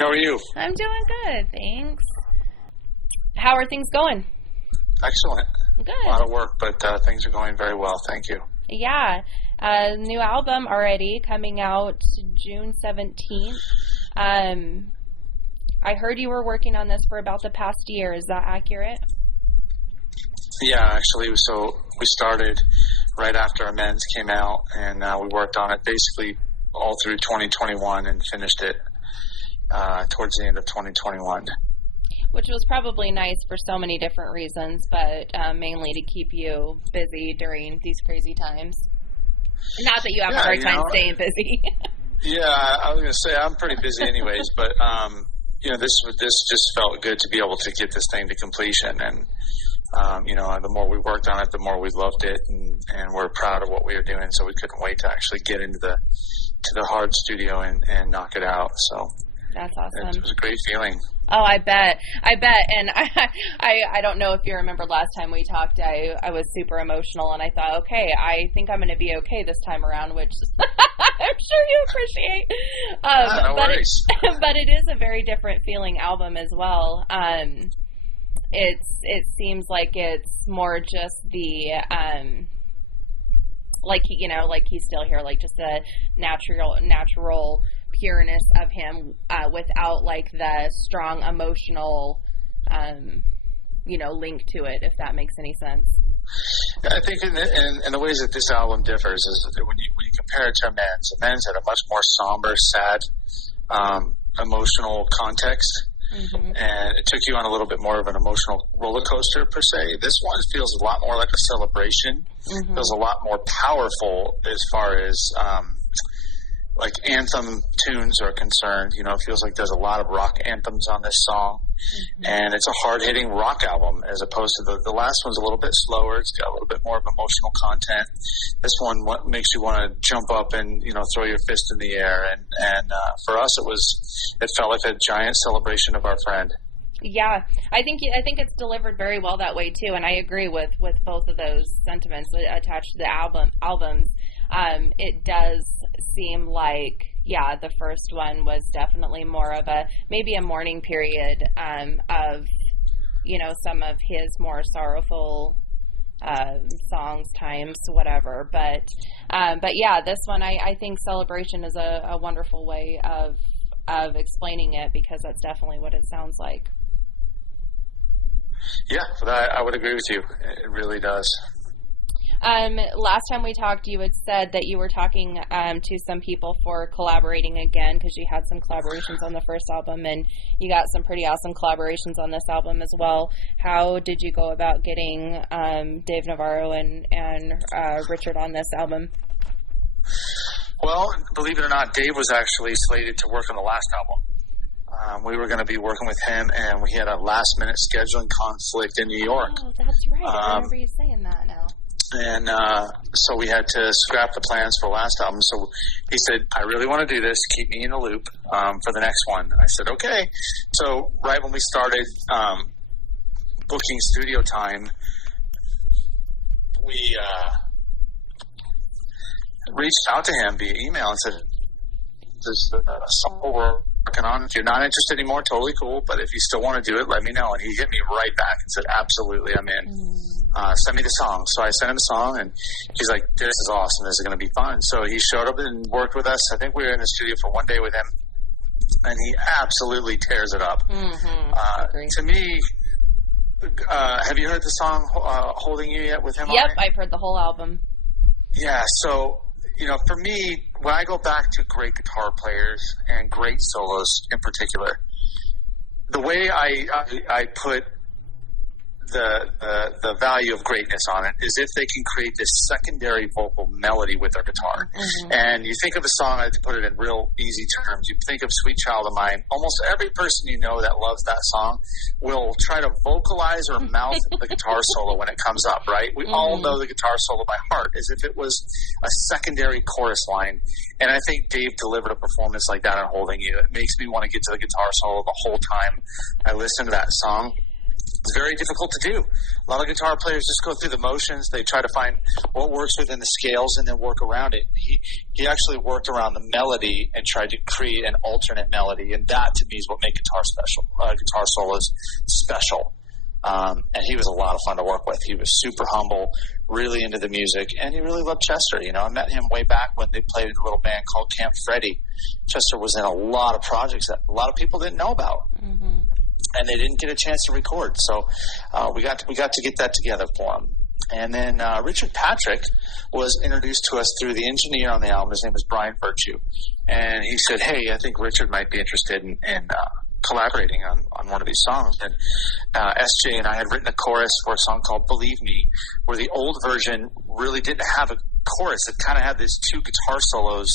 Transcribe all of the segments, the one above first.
How are you? I'm doing good, thanks. How are things going? Excellent. Good. A lot of work, but things are going very well. Thank you. Yeah. New album already coming out June 17th. I heard you were working on this for about the past year. Is that accurate? Yeah, actually, so we started right after Amends came out, and we worked on it basically all through 2021 and finished it towards the end of 2021. Which was probably nice for so many different reasons, but mainly to keep you busy during these crazy times. Not that you have a hard time staying busy. Yeah, I was going to say I'm pretty busy anyways, but this just felt good to be able to get this thing to completion, and the more we worked on it, the more we loved it, and we're proud of what we were doing. So we couldn't wait to actually get into the hard studio and knock it out. So that's awesome. It was a great feeling. Oh, I bet. And I don't know if you remember last time we talked, I was super emotional, and I thought, okay, I think I'm going to be okay this time around, which I'm sure you appreciate. No worries. But it is a very different feeling album as well. It seems like it's more just the, like he's still here, like just a natural pureness of him, without like the strong emotional, link to it, if that makes any sense. I think in the ways that this album differs is that when you compare it to Amends had a much more somber, sad, emotional context. Mm-hmm. And it took you on a little bit more of an emotional roller coaster, per se. This one feels a lot more like a celebration. Mm-hmm. Feels a lot more powerful as far as like anthem tunes are concerned. It feels like there's a lot of rock anthems on this song. Mm-hmm. And it's a hard-hitting rock album as opposed to the last one's a little bit slower. It's got a little bit more of emotional content. This one makes you want to jump up and, throw your fist in the air. And for us, it felt like a giant celebration of our friend. Yeah, I think it's delivered very well that way too, and I agree with both of those sentiments attached to the albums. It does seem like, the first one was definitely more of maybe a mourning period of, some of his more sorrowful songs, times, whatever. But yeah, this one, I think celebration is a wonderful way of explaining it, because that's definitely what it sounds like. Yeah, I would agree with you. It really does. Last time we talked, you had said that you were talking to some people for collaborating again, because you had some collaborations on the first album, and you got some pretty awesome collaborations on this album as well. How did you go about getting Dave Navarro and Richard on this album? Well, believe it or not, Dave was actually slated to work on the last album. We were going to be working with him, and we had a last-minute scheduling conflict in New York. Oh, that's right. I remember you saying that now. And so we had to scrap the plans for the last album. So he said, I really want to do this. Keep me in the loop for the next one. I said, okay. So right when we started booking studio time, we reached out to him via email and said, there's a song we're working on. If you're not interested anymore, totally cool. But if you still want to do it, let me know. And he hit me right back and said, absolutely, I'm in. Send me the song. So I sent him a song, and he's like, this is awesome. This is going to be fun. So he showed up and worked with us. I think we were in the studio for one day with him, and he absolutely tears it up. Mm-hmm. To me, have you heard the song Holding You yet with him? Yep, I've heard the whole album. Yeah, so for me, when I go back to great guitar players and great solos in particular, the way I put the value of greatness on it is if they can create this secondary vocal melody with their guitar. Mm-hmm. And you think of a song, to put it in real easy terms, you think of Sweet Child of Mine. Almost every person you know that loves that song will try to vocalize or mouth the guitar solo when it comes up, right? We all know the guitar solo by heart as if it was a secondary chorus line. And I think Dave delivered a performance like that on Holding You. It makes me want to get to the guitar solo the whole time I listen to that song. It's very difficult to do. A lot of guitar players just go through the motions. They try to find what works within the scales and then work around it. He actually worked around the melody and tried to create an alternate melody, and that to me is what makes guitar solos special. And he was a lot of fun to work with. He was super humble, really into the music, and he really loved Chester. You know, I met him way back when they played in a little band called Camp Freddy. Chester was in a lot of projects that a lot of people didn't know about. Mm-hmm. And they didn't get a chance to record, so we got to get that together for him. And then Richard Patrick was introduced to us through the engineer on the album. His name is Brian Virtue, and he said, "Hey, I think Richard might be interested in collaborating on one of these songs." And SJ and I had written a chorus for a song called "Believe Me," where the old version really didn't have a chorus. It kind of had these two guitar solos.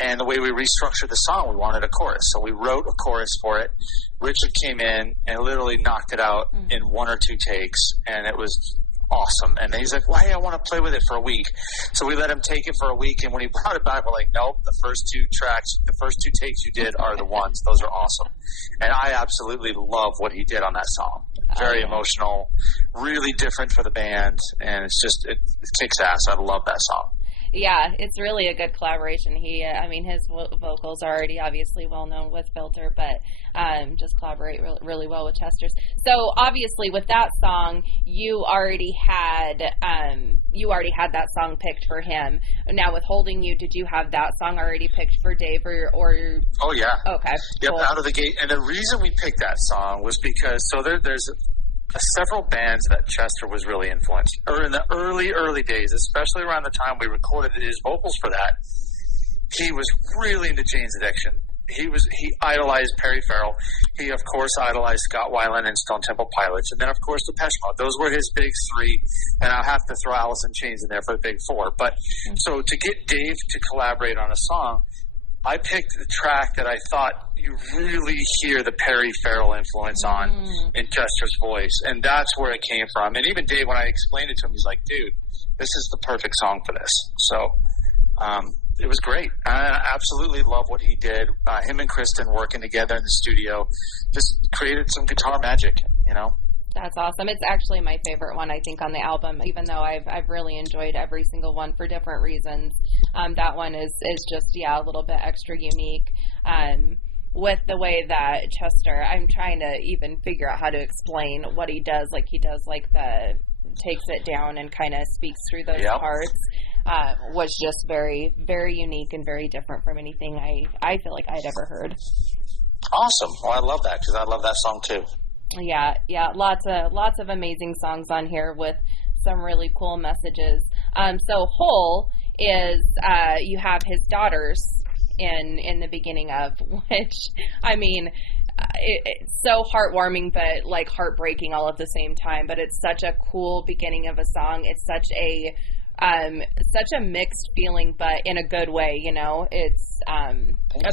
And the way we restructured the song, we wanted a chorus. So we wrote a chorus for it. Richard came in and literally knocked it out in 1 or 2 takes, and it was awesome. And he's like, "Well, hey, I want to play with it for a week." So we let him take it for a week, and when he brought it back, we're like, "Nope, the first 2 takes you did are the ones. Those are awesome." And I absolutely love what he did on that song. Very emotional, really different for the band, and it kicks ass. I love that song. Yeah, it's really a good collaboration. His vocals are already obviously well known with Filter, but just collaborate really well with Chester's. So obviously, with that song, you already had that song picked for him. Now with Holding You, did you have that song already picked for Dave or? Oh yeah. Okay. Yep, cool. Out of the gate. And the reason we picked that song was because there's several bands that Chester was really influenced, or in the early days, especially around the time we recorded his vocals for that. He was really into Jane's Addiction. He idolized Perry Farrell. He of course idolized Scott Weiland and Stone Temple Pilots, and then of course Depeche Mode. Those were his big 3, and I'll have to throw Alice in Chains in there for the big 4. But so to get Dave to collaborate on a song, I picked the track that I thought you really hear the Perry Farrell influence on in Chester's voice, and that's where it came from. And even Dave, when I explained it to him, he's like, "Dude, this is the perfect song for this." So it was great. I absolutely love what he did. Him and Kristen working together in the studio just created some guitar magic, you know? That's awesome. It's actually my favorite one, I think, on the album, even though I've really enjoyed every single one for different reasons. That one is just, a little bit extra unique. With the way that Chester, I'm trying to even figure out how to explain what he does. Like, he does, takes it down and kind of speaks through those parts. Was just very, very unique and very different from anything I feel like I'd ever heard. Awesome. Well, I love that, because I love that song too. Yeah, lots of amazing songs on here with some really cool messages. So Whole is you have his daughters in the beginning of, which it's so heartwarming but heartbreaking all at the same time. But it's such a cool beginning of a song. It's such a mixed feeling, but in a good way, you know. It's a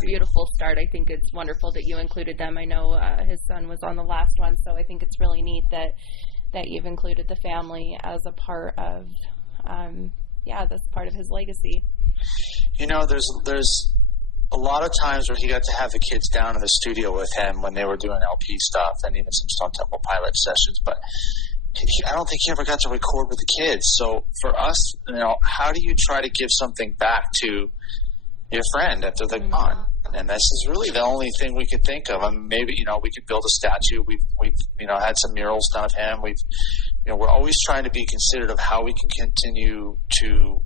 beautiful start. I think it's wonderful that you included them. I know his son was on the last one, so I think it's really neat that you've included the family as a part of, that's part of his legacy. You know, there's a lot of times where he got to have the kids down in the studio with him when they were doing LP stuff and even some Stone Temple Pilots sessions, but I don't think he ever got to record with the kids. So for us, you know, how do you try to give something back to your friend after they're gone? And this is really the only thing we could think of. Maybe, you know, we could build a statue. We've you know, had some murals done of him. We're always trying to be considerate of how we can continue to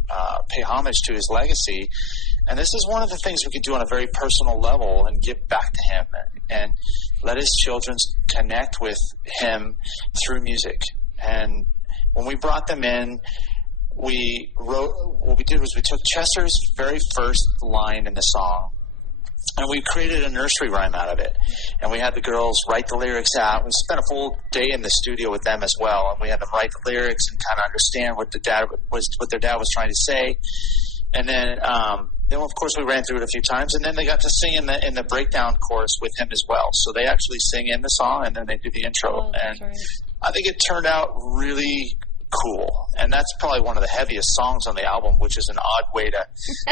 pay homage to his legacy. And this is one of the things we could do on a very personal level and give back to him and let his children connect with him through music. And when we brought them in, what we did was we took Chester's very first line in the song, and we created a nursery rhyme out of it. And we had the girls write the lyrics out. We spent a full day in the studio with them as well, and we had them write the lyrics and kind of understand what their dad was trying to say. And then of course we ran through it a few times, and then they got to sing in the breakdown chorus with him as well. So they actually sing in the song, and then they do the intro. Oh, that's right. I think it turned out really cool. And that's probably one of the heaviest songs on the album, which is an odd way to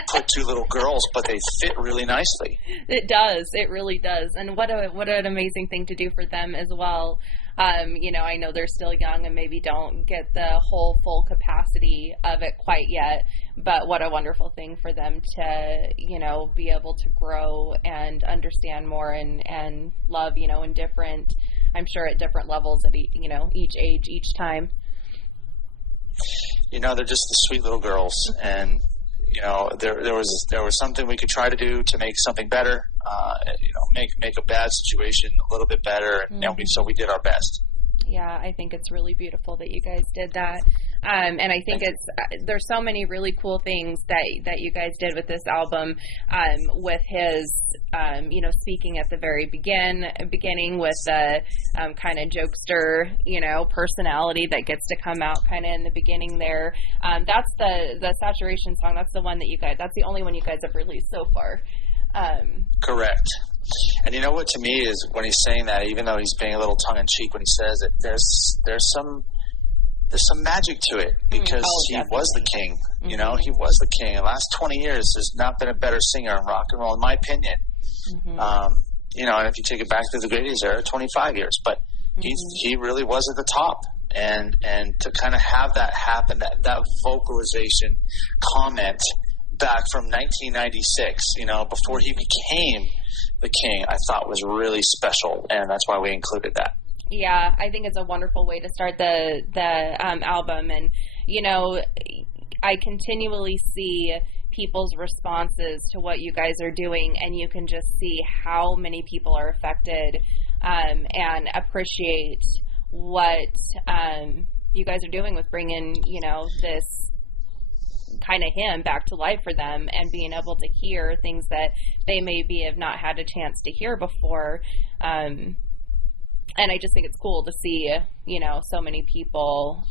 put two little girls, but they fit really nicely. It does. It really does. And what an amazing thing to do for them as well. You know, I know they're still young and maybe don't get the whole full capacity of it quite yet, but what a wonderful thing for them to, you know, be able to grow and understand more and love, you know, in different, I'm sure at different levels at you know, each age, each time. You know, they're just the sweet little girls, and you know, there was something we could try to do to make something better. You know, make a bad situation a little bit better, and so we did our best. Yeah, I think it's really beautiful that you guys did that. And I think there's so many really cool things that you guys did with this album, with his, you know, speaking at the very beginning with the kind of jokester, you know, personality that gets to come out kind of in the beginning there. That's the Saturation song. That's the one that's the only one you guys have released so far. Correct. And you know what, to me, is when he's saying that, even though he's being a little tongue-in-cheek when he says it, there's some magic to it, because he was the king. You know, he was the king. In the last 20 years, there's not been a better singer in rock and roll, in my opinion. You know, and if you take it back to the Grady's era, 25 years. But he really was at the top. And to kind of have that happen, that vocalization comment back from 1996, you know, before he became the king, I thought was really special, and that's why we included that. Yeah, I think it's a wonderful way to start the album, and you know, I continually see people's responses to what you guys are doing, and you can just see how many people are affected and appreciate what you guys are doing with bringing, you know, this kind of him back to life for them, and being able to hear things that they maybe have not had a chance to hear before. And I just think it's cool to see, you know, so many people,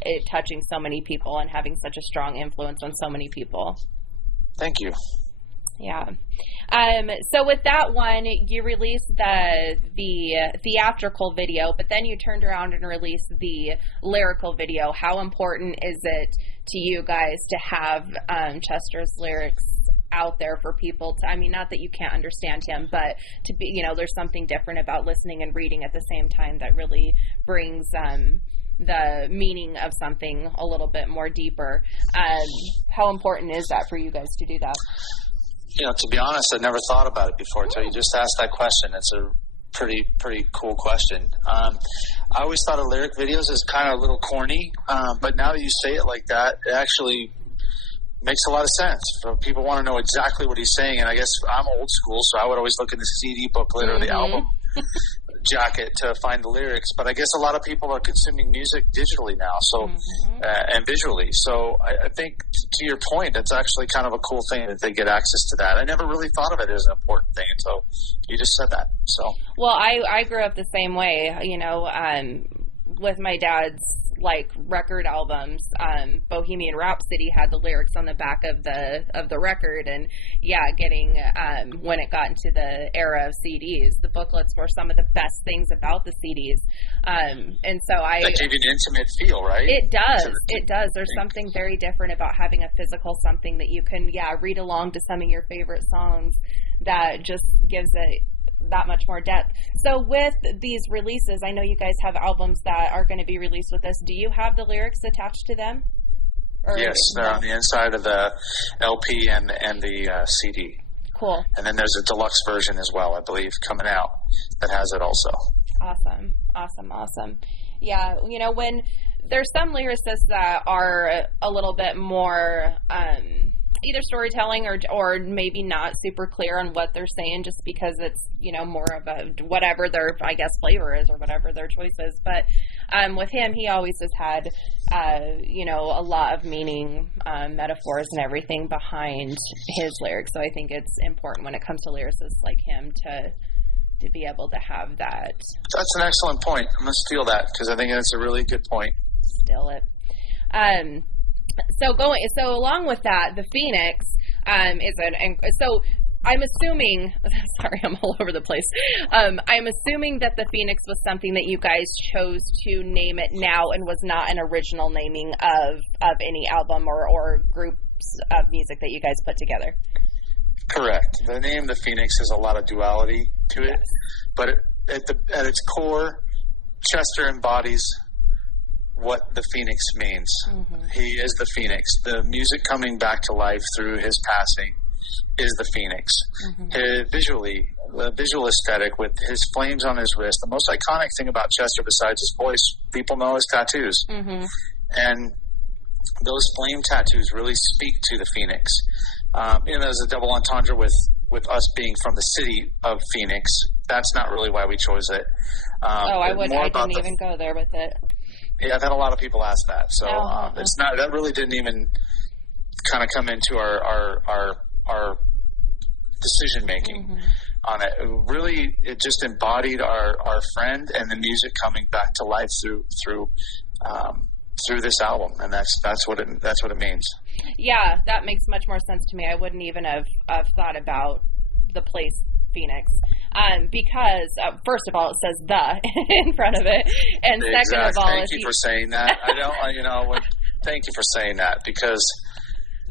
it touching so many people and having such a strong influence on so many people. Thank you. Yeah. So with that one, you released the theatrical video, but then you turned around and released the lyrical video. How important is it to you guys to have Chester's lyrics out there for people to, I mean, not that you can't understand him, but to be, you know, there's something different about listening and reading at the same time that really brings the meaning of something a little bit more deeper. How important is that for you guys to do that? You know, to be honest, I never thought about it before until you just asked that question. It's a pretty cool question. I always thought of lyric videos as kind of a little corny, but now that you say it like that, it actually makes a lot of sense. People want to know exactly what he's saying, and I guess I'm old school, so I would always look in the CD booklet or the album jacket to find the lyrics. But I guess a lot of people are consuming music digitally now, so and visually. So I think, to your point, it's actually kind of a cool thing that they get access to that. I never really thought of it as an important thing until you just said that. So, well, I grew up the same way, you know, with my dad's like record albums. Bohemian Rhapsody had the lyrics on the back of the record, and getting when it got into the era of CDs, the booklets were some of the best things about the CDs. And so that gave you an intimate feel, right? It does. There's something very different about having a physical something that you can read along to some of your favorite songs that just gives it that much more depth. So with these releases, I know you guys have albums that are going to be released with this. Do you have the lyrics attached to them? Yes, they're on the inside of the LP and the CD. Cool. And then there's a deluxe version as well, I believe, coming out that has it also. Awesome. Yeah, you know, when there's some lyricists that are a little bit more either storytelling or maybe not super clear on what they're saying, just because it's, you know, more of a whatever their, I guess, flavor is or whatever their choice is. But with him, he always has had you know, a lot of meaning, metaphors and everything behind his lyrics. So I think it's important when it comes to lyricists like him to be able to have that. That's an excellent point. I'm going to steal that because I think that's a really good point. Steal it. So along with that, the Phoenix so I'm assuming, sorry, I'm all over the place. I'm assuming that the Phoenix was something that you guys chose to name it now and was not an original naming of any album or groups of music that you guys put together. Correct. The name The Phoenix has a lot of duality to it, but at its core, Chester embodies what the Phoenix means. Mm-hmm. He is the Phoenix. The music coming back to life through his passing is the Phoenix. Mm-hmm. Visually, the visual aesthetic with his flames on his wrist. The most iconic thing about Chester, besides his voice, people know his tattoos. Mm-hmm. And those flame tattoos really speak to the Phoenix. There's a double entendre with us being from the city of Phoenix. That's not really why we chose it. I didn't even go there with it. Yeah, I've had a lot of people ask that. So it's not, that really didn't even kind of come into our decision making on it. Really, it just embodied our friend and the music coming back to life through this album, and that's what it means. Yeah, that makes much more sense to me. I wouldn't even have thought about the place Phoenix, because first of all, it says "the" in front of it, and second of all, thank you for saying that. Thank you for saying that, because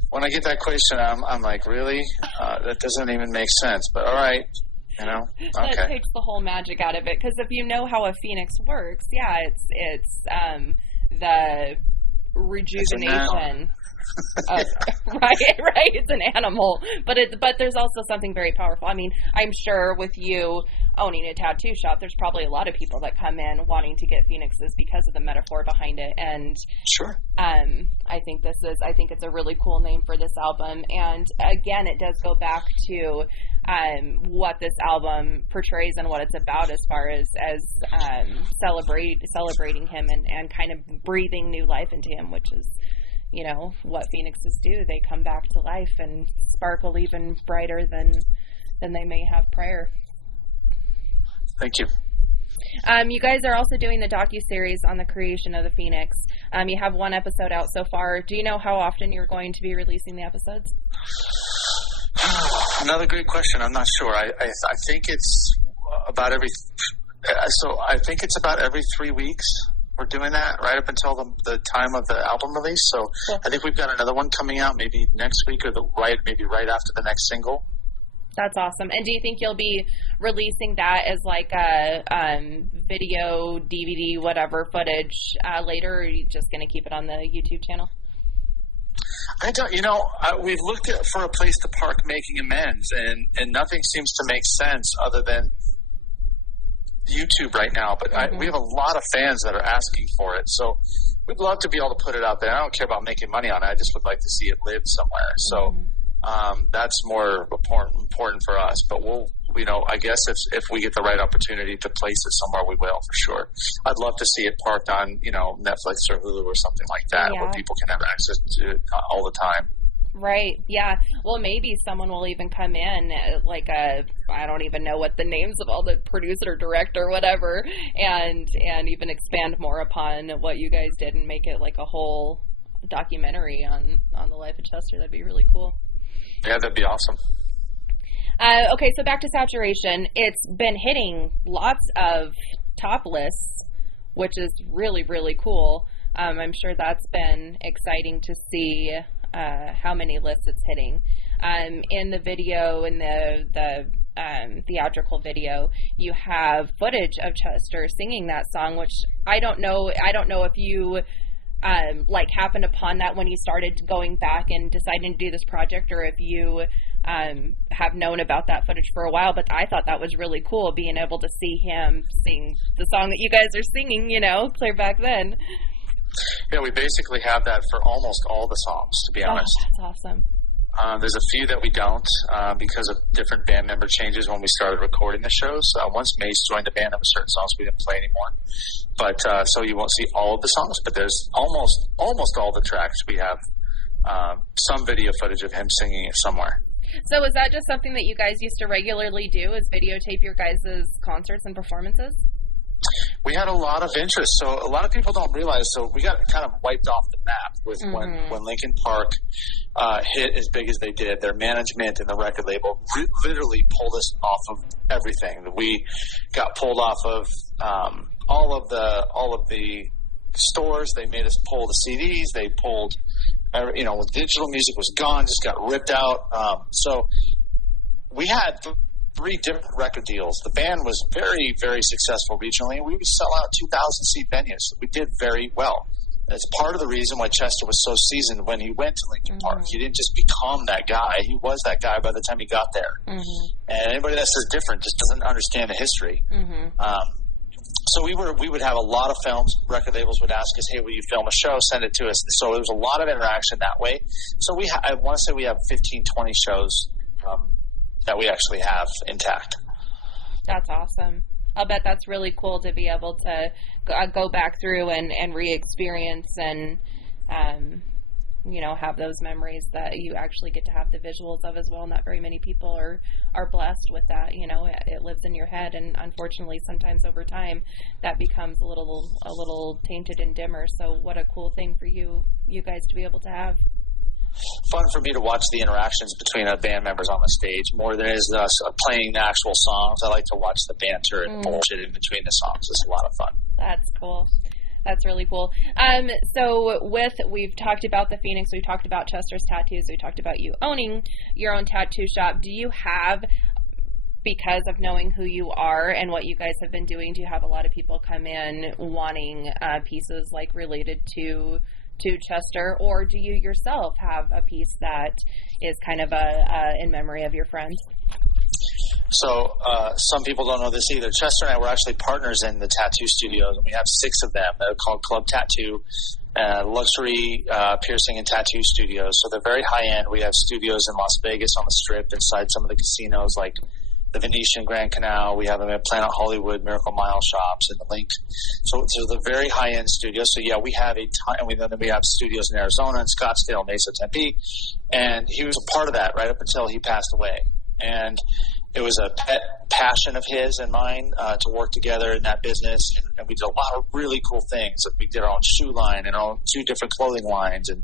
when I get that question, I'm like, really? That doesn't even make sense. But all right, okay. That takes the whole magic out of it, because if you know how a phoenix works, it's the rejuvenation. Right. It's an animal, but there's also something very powerful. I mean, I'm sure with you owning a tattoo shop, there's probably a lot of people that come in wanting to get phoenixes because of the metaphor behind it. And sure, I think it's a really cool name for this album. And again, it does go back to what this album portrays and what it's about, as far as celebrating him and kind of breathing new life into him, which is, what phoenixes do. They come back to life and sparkle even brighter than they may have prior. Thank you. You guys are also doing the docuseries on the creation of the Phoenix. You have one episode out so far. Do you know how often you're going to be releasing the episodes? Another great question. I'm not sure. I think it's about every 3 weeks. We're doing that right up until the time of the album release. So cool. I think we've got another one coming out maybe next week or maybe right after the next single. That's awesome. And do you think you'll be releasing that as like a video, DVD, whatever footage later, or are you just going to keep it on the YouTube channel? I don't, we've looked for a place to park Making Amends, and nothing seems to make sense other than YouTube right now, but we have a lot of fans that are asking for it, so we'd love to be able to put it out there. I don't care about making money on it. I just would like to see it live somewhere. So that's more important for us. But we'll, I guess if we get the right opportunity to place it somewhere, we will, for sure. I'd love to see it parked on, Netflix or Hulu or something like that, where people can have access to it all the time. Right. Yeah. Well, maybe someone will even come in, I don't even know what the names of all the producer or director or whatever, and even expand more upon what you guys did and make it like a whole documentary on the life of Chester. That'd be really cool. Yeah, that'd be awesome. Okay, so back to Saturation. It's been hitting lots of top lists, which is really, really cool. I'm sure that's been exciting to see how many lists it's hitting. In the video, in the theatrical video, you have footage of Chester singing that song, which I don't know if you happened upon that when you started going back and deciding to do this project, or if you have known about that footage for a while. But I thought that was really cool, being able to see him sing the song that you guys are singing, clear back then. Yeah, we basically have that for almost all the songs, to be honest. Oh, that's awesome. There's a few that we don't because of different band member changes when we started recording the shows. Once Mace joined the band, there were certain songs we didn't play anymore. But so you won't see all of the songs, but there's almost all the tracks. We have some video footage of him singing it somewhere. So is that just something that you guys used to regularly do, is videotape your guys' concerts and performances? We had a lot of interest. So a lot of people don't realize. So we got kind of wiped off the map with when Linkin Park hit as big as they did. Their management and the record label literally pulled us off of everything. We got pulled off of all of the stores. They made us pull the CDs. They pulled, digital music was gone, just got ripped out. So we had 3 different record deals. The band was very, very successful regionally, and we would sell out 2,000-seat venues. We did very well. That's part of the reason why Chester was so seasoned when he went to Linkin Park. He didn't just become that guy. He was that guy by the time he got there. And anybody that says different just doesn't understand the history. So we would have a lot of films. Record labels would ask us, hey, will you film a show? Send it to us. So there was a lot of interaction that way. So I want to say we have 15, 20 shows that we actually have intact. That's awesome. I'll bet that's really cool to be able to go back through and re-experience and, have those memories that you actually get to have the visuals of as well. Not very many people are blessed with that. It lives in your head, and unfortunately sometimes over time that becomes a little tainted and dimmer. So what a cool thing for you guys to be able to have. Fun for me to watch the interactions between band members on the stage more than it is us playing the actual songs. I like to watch the banter and bullshit in between the songs. It's a lot of fun. That's cool. That's really cool. So we've talked about the Phoenix, we've talked about Chester's Tattoos, we talked about you owning your own tattoo shop. Do you have, because of knowing who you are and what you guys have been doing, do you have a lot of people come in wanting pieces like related to Chester, or do you yourself have a piece that is kind of in memory of your friends? So some people don't know this either. Chester and I were actually partners in the tattoo studios, and we have 6 of them that are called Club Tattoo, luxury piercing and tattoo studios. So they're very high end. We have studios in Las Vegas on the Strip, inside some of the casinos like the Venetian Grand Canal. We have them at Planet Hollywood, Miracle Mile shops, and the Link. So they're very high-end studios. So, yeah, we have a ton. And then we have studios in Arizona and Scottsdale, Mesa, Tempe. And he was a part of that right up until he passed away. And it was a pet passion of his and mine to work together in that business. And we did a lot of really cool things. We did our own shoe line and our own 2 different clothing lines and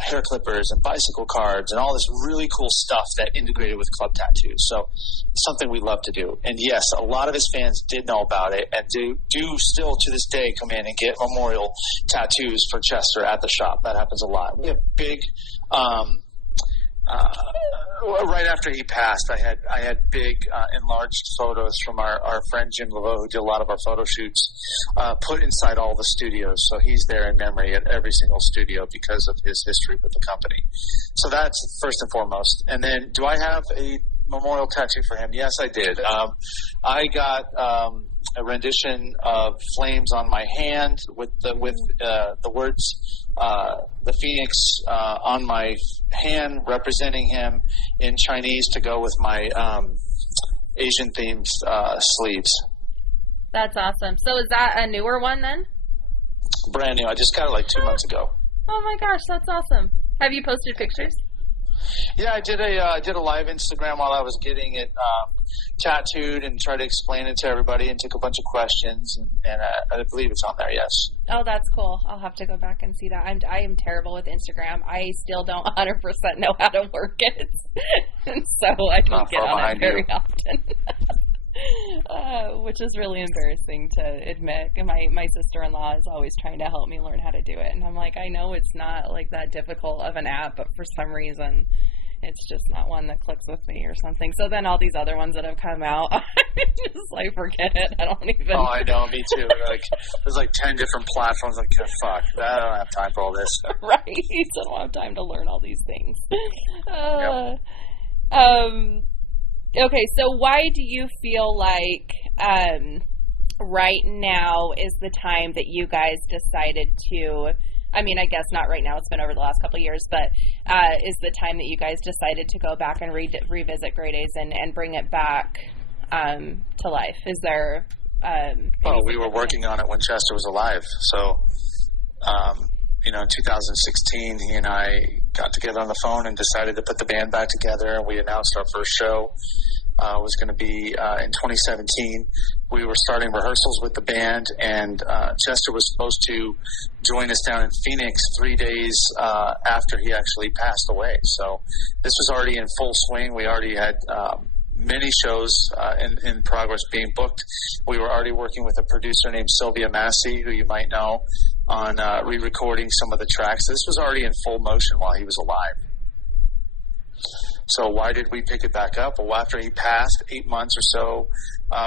hair clippers and bicycle cards and all this really cool stuff that integrated with Club Tattoos. So something we love to do. And yes, a lot of his fans did know about it and do still to this day come in and get memorial tattoos for Chester at the shop. That happens a lot. We have big right after he passed, I had big enlarged photos from our friend Jim Laveau, who did a lot of our photo shoots, put inside all the studios. So he's there in memory at every single studio because of his history with the company. So that's first and foremost. And then, do I have a memorial tattoo for him? Yes, I did. I got a rendition of flames on my hand with the words the Phoenix on my hand, representing him in Chinese to go with my Asian themed sleeves. That's awesome. So is that a newer one then? Brand new. I just got it like 2 months ago. Oh my gosh, that's awesome. Have you posted pictures? Yeah, I did a live Instagram while I was getting it tattooed and tried to explain it to everybody and took a bunch of questions and I believe it's on there. Yes. Oh, that's cool. I'll have to go back and see that. I am terrible with Instagram. I still don't 100% know how to work it, and so I don't get on it very often. Which is really embarrassing to admit. And my sister-in-law is always trying to help me learn how to do it, and I'm like, I know it's not like that difficult of an app, but for some reason it's just not one that clicks with me or something. So then all these other ones that have come out, just like, forget it. I don't even. Oh, I know, me too. There's like 10 different platforms. Like, fuck, I don't have time for all this. Right? I don't have time to learn all these things. Okay, so why do you feel like right now is the time that you guys decided to, I mean, I guess not right now, it's been over the last couple of years, but is the time that you guys decided to go back and revisit Grey Daze and bring it back to life? Is there... we were working on it when Chester was alive, so... in 2016, he and I got together on the phone and decided to put the band back together, and we announced our first show was going to be in 2017. We were starting rehearsals with the band, and Chester was supposed to join us down in Phoenix 3 days after he actually passed away. So this was already in full swing. We already had many shows in progress being booked. We were already working with a producer named Sylvia Massey, who you might know, on re-recording some of the tracks. This was already in full motion while he was alive. So why did we pick it back up? Well, after he passed, 8 months or so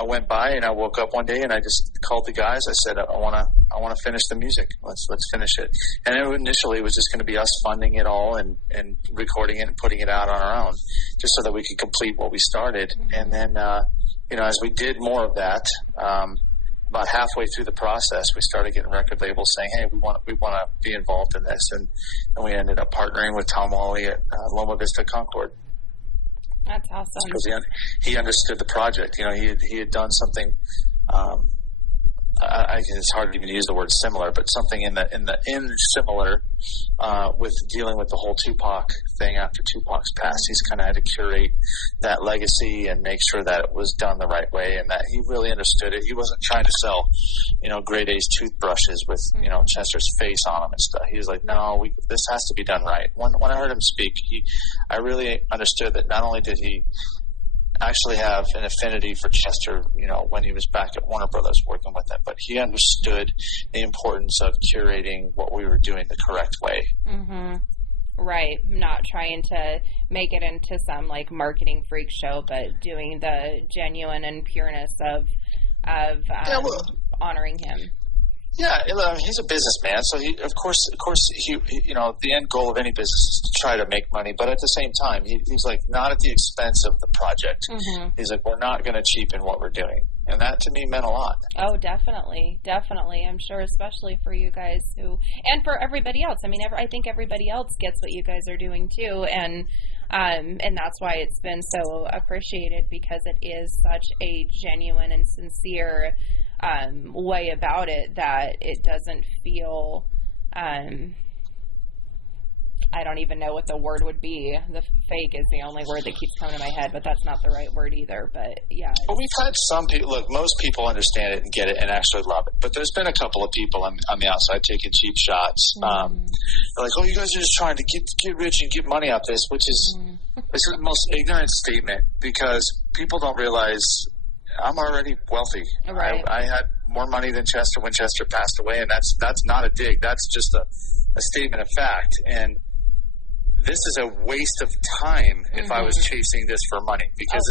went by, and I woke up one day and I just called the guys. I said, I want to finish the music. Let's finish it. And initially it was just going to be us funding it all and recording it and putting it out on our own, just so that we could complete what we started. And then, as we did more of that, about halfway through the process, we started getting record labels saying, "Hey, we want to be involved in this," and we ended up partnering with Tom Wally at Loma Vista Concord. That's awesome. Because he understood the project. He had done something. It's hard to even use the word similar, but something in similar with dealing with the whole Tupac thing after Tupac's passed. He's kind of had to curate that legacy and make sure that it was done the right way, and that he really understood it. He wasn't trying to sell, grade A's toothbrushes with Chester's face on them and stuff. He was like, no, this has to be done right. When I heard him speak, I really understood that not only did he actually have an affinity for Chester, when he was back at Warner Brothers working with them, but he understood the importance of curating what we were doing the correct way. Mm-hmm. Right. Not trying to make it into some marketing freak show, but doing the genuine and pureness of honoring him. Yeah, he's a businessman, so of course, the end goal of any business is to try to make money, but at the same time, he's like, not at the expense of the project. Mm-hmm. He's like, we're not going to cheapen what we're doing, and that to me meant a lot. Oh, definitely. I'm sure, especially for you guys and for everybody else. I mean, I think everybody else gets what you guys are doing too, and that's why it's been so appreciated, because it is such a genuine and sincere way about it, that it doesn't feel, I don't even know what the word would be. The fake is the only word that keeps coming to my head, but that's not the right word either. But yeah. Well, we've had some people, look, most people understand it and get it and actually love it. But there's been a couple of people on the outside taking cheap shots. They're like, oh, you guys are just trying to get rich and get money out of this, which is it's the most ignorant statement, because people don't realize I'm already wealthy. Right. I had more money than Chester when Chester passed away, and that's not a dig. That's just a statement of fact. And this is a waste of time if I was chasing this for money, because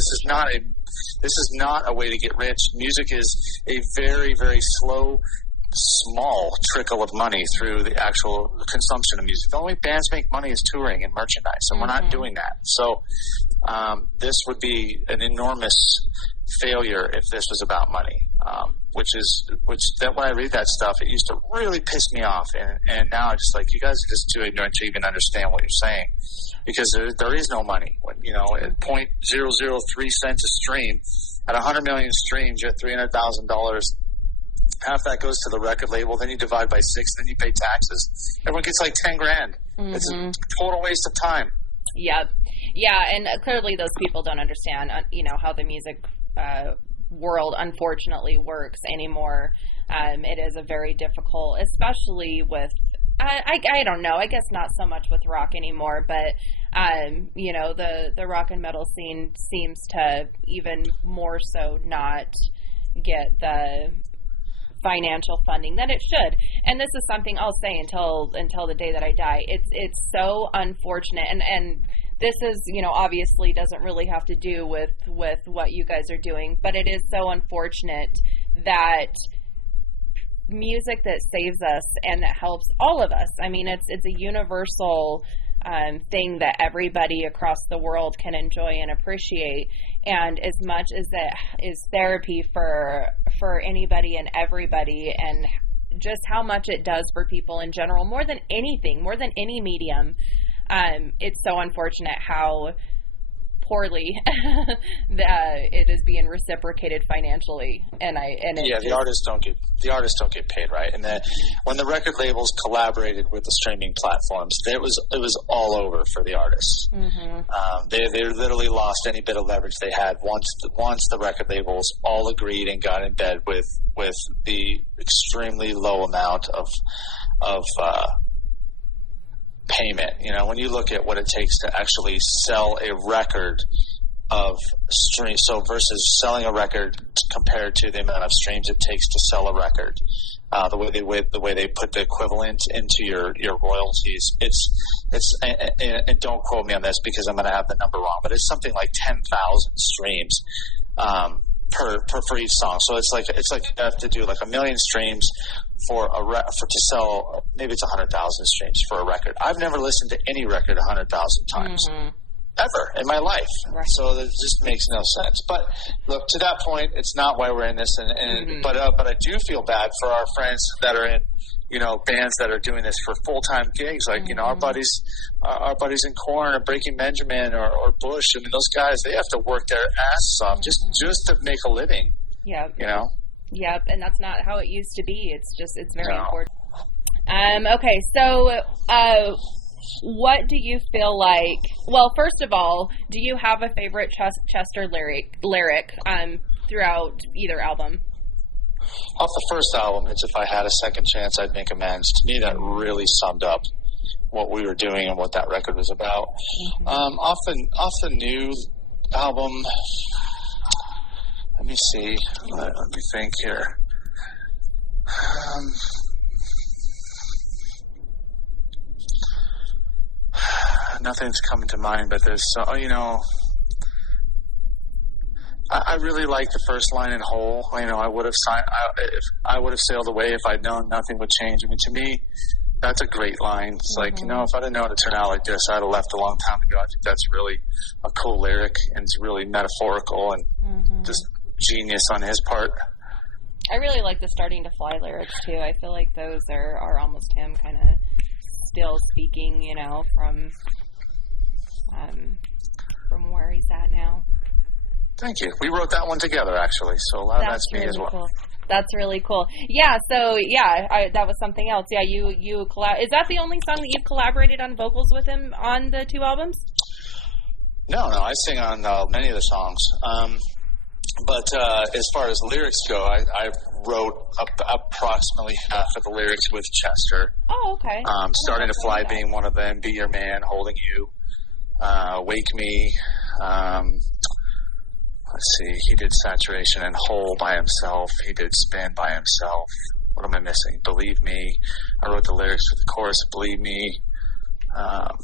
this is not a way to get rich. Music is a very, very slow, small trickle of money through the actual consumption of music. The only bands make money is touring and merchandise, and we're not doing that. So this would be an enormous failure if this was about money, which when I read that stuff, it used to really piss me off, and now I'm just like, you guys are just too ignorant to even understand what you're saying, because there is no money. At 0.003 cents a stream, at 100 million streams, you're at $300,000. Half that goes to the record label, then you divide by 6, then you pay taxes. Everyone gets like $10,000. It's a total waste of time. Yep. Yeah, and clearly those people don't understand, how the music world unfortunately works anymore. It is a very difficult, especially with, I don't know, I guess not so much with rock anymore, but the rock and metal scene seems to even more so not get the financial funding that it should. And this is something I'll say until the day that I die. It's so unfortunate, and this is, obviously doesn't really have to do with what you guys are doing, but it is so unfortunate that music that saves us and that helps all of us. I mean, it's a universal thing that everybody across the world can enjoy and appreciate. And as much as that is therapy for anybody and everybody, and just how much it does for people in general, more than anything, more than any medium, it's so unfortunate how poorly, it is being reciprocated financially, the artists don't get paid right. And then when the record labels collaborated with the streaming platforms, it was all over for the artists. They literally lost any bit of leverage they had once the record labels all agreed and got in bed with the extremely low amount of payment. When you look at what it takes to actually sell a record of stream, so versus selling a record compared to the amount of streams it takes to sell a record, the way they put the equivalent into your royalties, it's and don't quote me on this because I'm going to have the number wrong, but it's something like 10,000 streams for each song. So it's like you have to do like 1 million streams to sell. Maybe it's 100,000 streams for a record. I've never listened to any record 100,000 times ever in my life. Right. So it just makes no sense. But look, to that point, it's not why we're in this. But I do feel bad for our friends that are in bands that are doing this for full-time gigs, like our buddies in Korn or Breaking Benjamin or Bush. I mean, those guys, they have to work their asses off just to make a living. Yep. Yep, and that's not how it used to be. It's very important. Okay, so what do you feel like? Well, first of all, do you have a favorite Chester lyric throughout either album? Off the first album, it's If I Had a Second Chance, I'd Make Amends. To me, that really summed up what we were doing and what that record was about. Off the new album, let me see. Let me think here. Nothing's coming to mind, but there's I really like the first line in Hole. I would have sailed away if I'd known nothing would change. I mean, to me, that's a great line. It's like, if I'd have known it turned out like this, I'd have left a long time ago. I think that's really a cool lyric, and it's really metaphorical and just genius on his part. I really like the Starting to Fly lyrics too. I feel like those are almost him kind of still speaking, from where he's at now. Thank you. We wrote that one together, actually, so a lot of that's me as well. Cool. That's really cool. Yeah, so, that was something else. Yeah, you is that the only song that you've collaborated on vocals with him on the 2 albums? No, I sing on many of the songs. But as far as lyrics go, I wrote approximately half of the lyrics with Chester. Oh, okay. Starting to Fly being one of them, Be Your Man, Holding You, Wake Me, let's see, he did Saturation and Whole by himself. He did Spin by himself. What am I missing? Believe Me. I wrote the lyrics for the chorus, Believe Me. I'm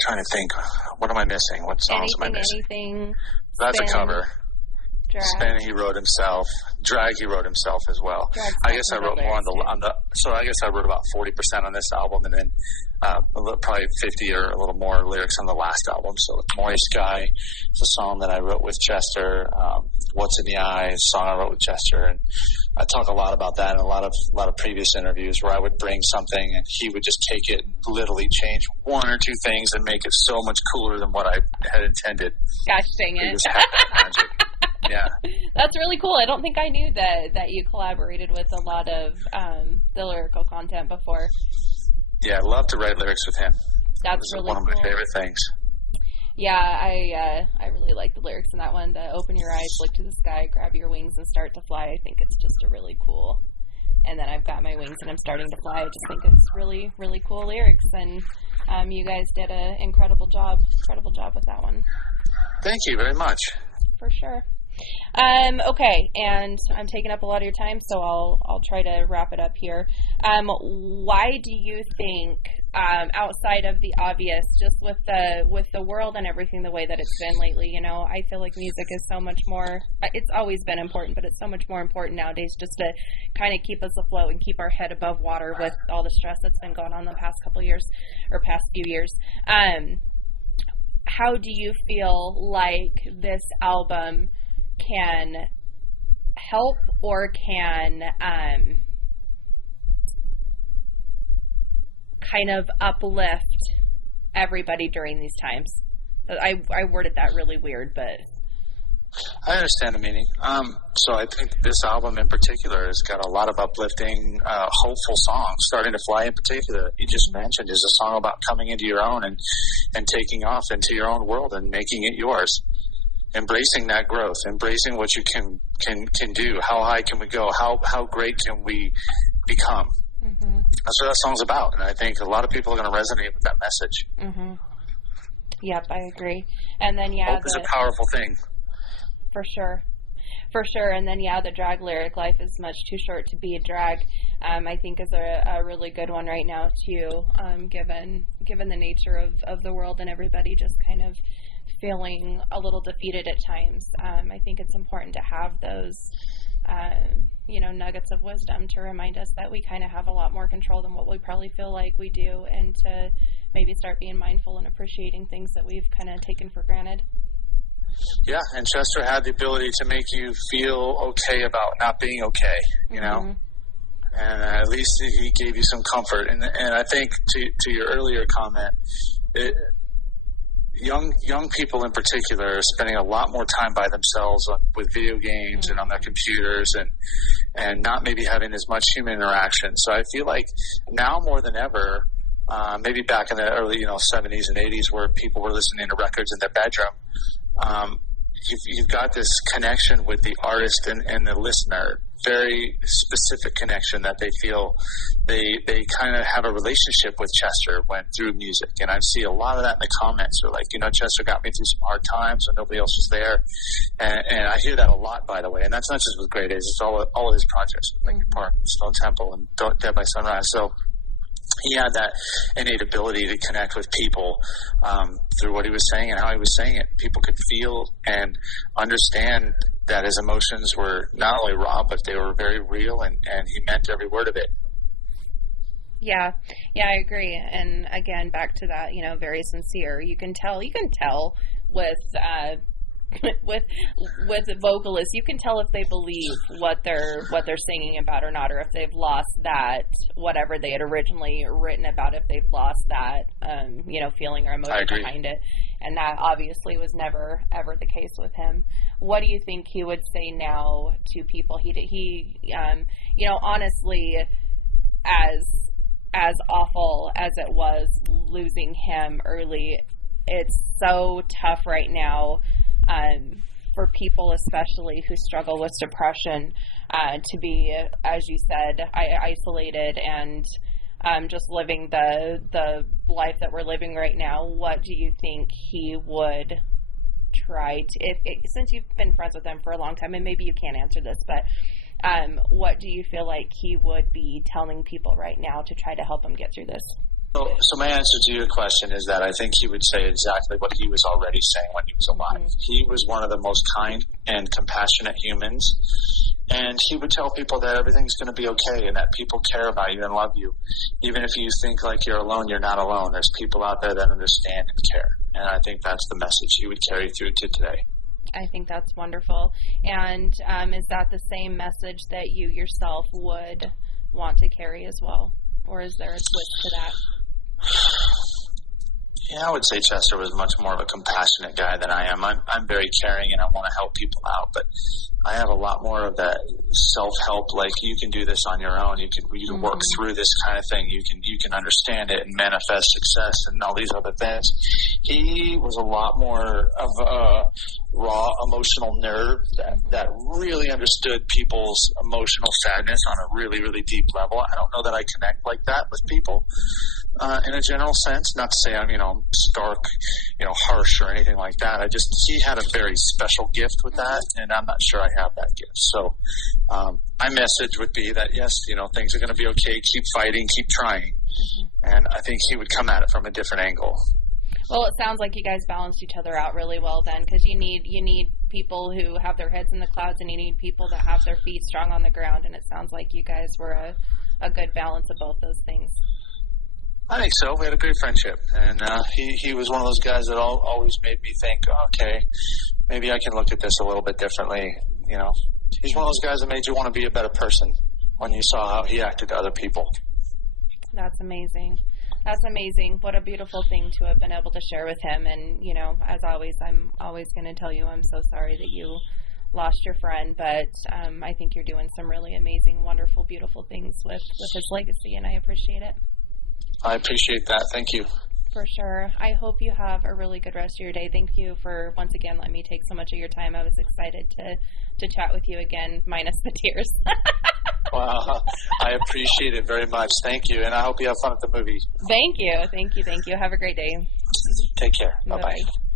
trying to think. What am I missing? What songs am I missing? Anything. That's Spin, a cover. Drag. Spin he wrote himself. Drag he wrote himself as well. I guess I wrote more on the. So I guess I wrote about 40% on this album, and then probably 50 or a little more lyrics on the last album. So Moist Sky is a song that I wrote with Chester. What's in the Eye is a song I wrote with Chester, and I talk a lot about that in a lot of previous interviews where I would bring something and he would just take it and literally change 1 or 2 things and make it so much cooler than what I had intended. Gosh dang it. Yeah. That's really cool. I don't think I knew that you collaborated with a lot of the lyrical content before. Yeah, I love to write lyrics with him. That's really cool. One of my favorite things. Yeah, I really like the lyrics in that one. The Open Your Eyes, Look to the Sky, Grab Your Wings and Start to Fly. I think it's just a really cool. And then I've got my wings and I'm starting to fly. I just think it's really, really cool lyrics. And you guys did an incredible job with that one. Thank you very much. For sure. Okay, and I'm taking up a lot of your time, so I'll try to wrap it up here. Why do you think, outside of the obvious, just with the world and everything the way that it's been lately, I feel like music is so much more, it's always been important, but it's so much more important nowadays just to kind of keep us afloat and keep our head above water with all the stress that's been going on the past couple years, or past few years. How do you feel like this album can help or can kind of uplift everybody during these times? I worded that really weird, but I understand the meaning. So I think this album in particular has got a lot of uplifting, hopeful songs. Starting to Fly in particular, you just mentioned, is a song about coming into your own and taking off into your own world and making it yours. Embracing that growth, embracing what you can do. How high can we go? How great can we become? Mm-hmm. That's what that song's about, and I think a lot of people are going to resonate with that message. Mm-hmm. Yep, I agree. And then hope is a powerful thing. For sure. And then the drag lyric, life is much too short to be a drag, I think is a really good one right now too, given the nature of the world and everybody just kind of feeling a little defeated at times. I think it's important to have those nuggets of wisdom to remind us that we kind of have a lot more control than what we probably feel like we do, and to maybe start being mindful and appreciating things that we've kind of taken for granted. Yeah, and Chester had the ability to make you feel okay about not being okay, you know? And at least he gave you some comfort. And I think to your earlier comment, young people in particular are spending a lot more time by themselves with video games and on their computers and not maybe having as much human interaction. So I feel like now more than ever, maybe back in the early 70s and 80s where people were listening to records in their bedroom, you've got this connection with the artist and the listener, very specific connection that they feel they kind of have a relationship with Chester through music. And I see a lot of that in the comments. They're like, Chester got me through some hard times when nobody else was there. And I hear that a lot, by the way. And that's not just with Grey Daze. It's all of his projects with Linkin Park, Stone Temple, and Dead by Sunrise. So he had that innate ability to connect with people through what he was saying and how he was saying it. People could feel and understand that his emotions were not only raw, but they were very real, and he meant every word of it. Yeah, I agree. And again, back to that, very sincere. You can tell with with vocalists, you can tell if they believe what they're singing about or not, or if they've lost that whatever they had originally written about, if they've lost that feeling or emotion behind it. And that obviously was never ever the case with him. What do you think he would say now to people? He honestly, as awful as it was losing him early, it's so tough right now for people especially who struggle with depression to be, as you said, isolated and just living the life that we're living right now. What do you think he would try to, since you've been friends with him for a long time, and maybe you can't answer this, but what do you feel like he would be telling people right now to try to help him get through this? So my answer to your question is that I think he would say exactly what he was already saying when he was alive. Mm-hmm. He was one of the most kind and compassionate humans, and he would tell people that everything's going to be okay and that people care about you and love you. Even if you think like you're alone, you're not alone. There's people out there that understand and care, and I think that's the message he would carry through to today. I think that's wonderful. And is that the same message that you yourself would want to carry as well? Or is there a twist to that? Yeah, I would say Chester was much more of a compassionate guy than I am. I'm very caring and I want to help people out, but I have a lot more of that self-help, like you can do this on your own. You can work through this kind of thing. You can understand it and manifest success and all these other things. He was a lot more of a raw emotional nerve that really understood people's emotional sadness on a really, really deep level. I don't know that I connect like that with people. In a general sense, not to say I'm, stark, harsh or anything like that. He had a very special gift with that, and I'm not sure I have that gift. So, my message would be that yes, things are going to be okay. Keep fighting, keep trying. And I think he would come at it from a different angle. Well, it sounds like you guys balanced each other out really well then, because you need people who have their heads in the clouds, and you need people that have their feet strong on the ground, and it sounds like you guys were a good balance of both those things. I think so. We had a great friendship, and he was one of those guys that always made me think, okay, maybe I can look at this a little bit differently. He's one of those guys that made you want to be a better person when you saw how he acted to other people. That's amazing. That's amazing. What a beautiful thing to have been able to share with him. And, you know, as always, I'm always going to tell you I'm so sorry that you lost your friend, but I think you're doing some really amazing, wonderful, beautiful things with his legacy, and I appreciate it. I appreciate that. Thank you. For sure. I hope you have a really good rest of your day. Thank you for, once again, letting me take so much of your time. I was excited to chat with you again, minus the tears. Wow. I appreciate it very much. Thank you, and I hope you have fun at the movie. Thank you. Have a great day. Take care. Bye-bye. Bye-bye.